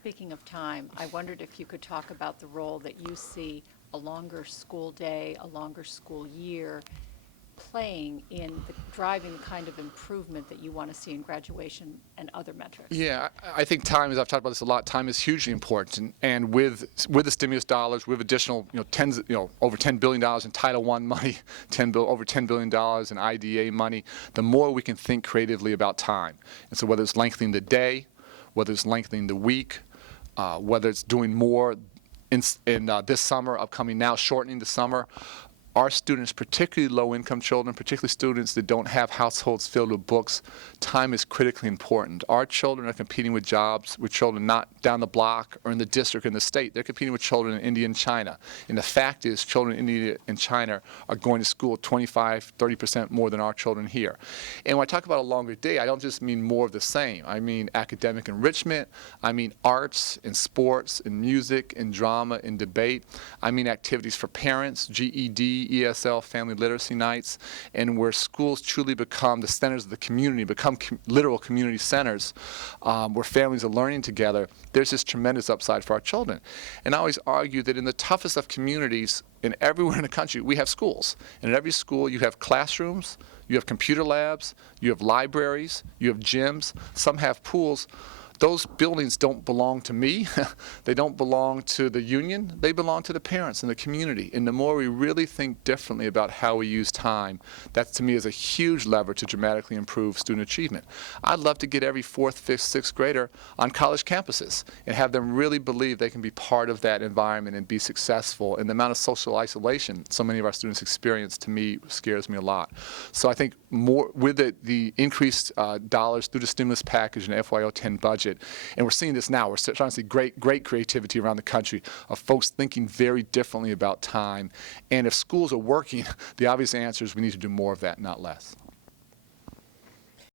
speaking of time, I wondered if you could talk about the role that you see a longer school day, a longer school year playing in driving the kind of improvement that you want to see in graduation and other metrics. Yeah, I think time, as I've talked about this a lot, time is hugely important. And with the stimulus dollars, with additional, over $10 billion in Title I money, over $10 billion in IDA money, the more we can think creatively about time. And so whether it's lengthening the day, whether it's lengthening the week, whether it's doing more in this summer, upcoming now, shortening the summer, our students, particularly low-income children, particularly students that don't have households filled with books, time is critically important. Our children are competing with jobs with children not down the block or in the district or in the state. They're competing with children in India and China. And the fact is, children in India and China are going to school 25, 30% more than our children here. And when I talk about a longer day, I don't just mean more of the same. I mean academic enrichment. I mean arts and sports and music and drama and debate. I mean activities for parents, GED, ESL, family literacy nights, and where schools truly become the centers of the community, become literal community centers where families are learning together. There's this tremendous upside for our children. And I always argue that in the toughest of communities, and everywhere in the country, we have schools. And in every school, you have classrooms, you have computer labs, you have libraries, you have gyms, some have pools. Those buildings don't belong to me. They don't belong to the union. They belong to the parents and the community. And the more we really think differently about how we use time, that to me is a huge lever to dramatically improve student achievement. I'd love to get every 4th, 5th, 6th grader on college campuses and have them really believe they can be part of that environment and be successful. And the amount of social isolation so many of our students experience, to me, scares me a lot. So I think more with the increased dollars through the stimulus package and FY10 budget, and we're seeing this now. We're starting to see great creativity around the country of folks thinking very differently about time. And if schools are working, the obvious answer is we need to do more of that, not less.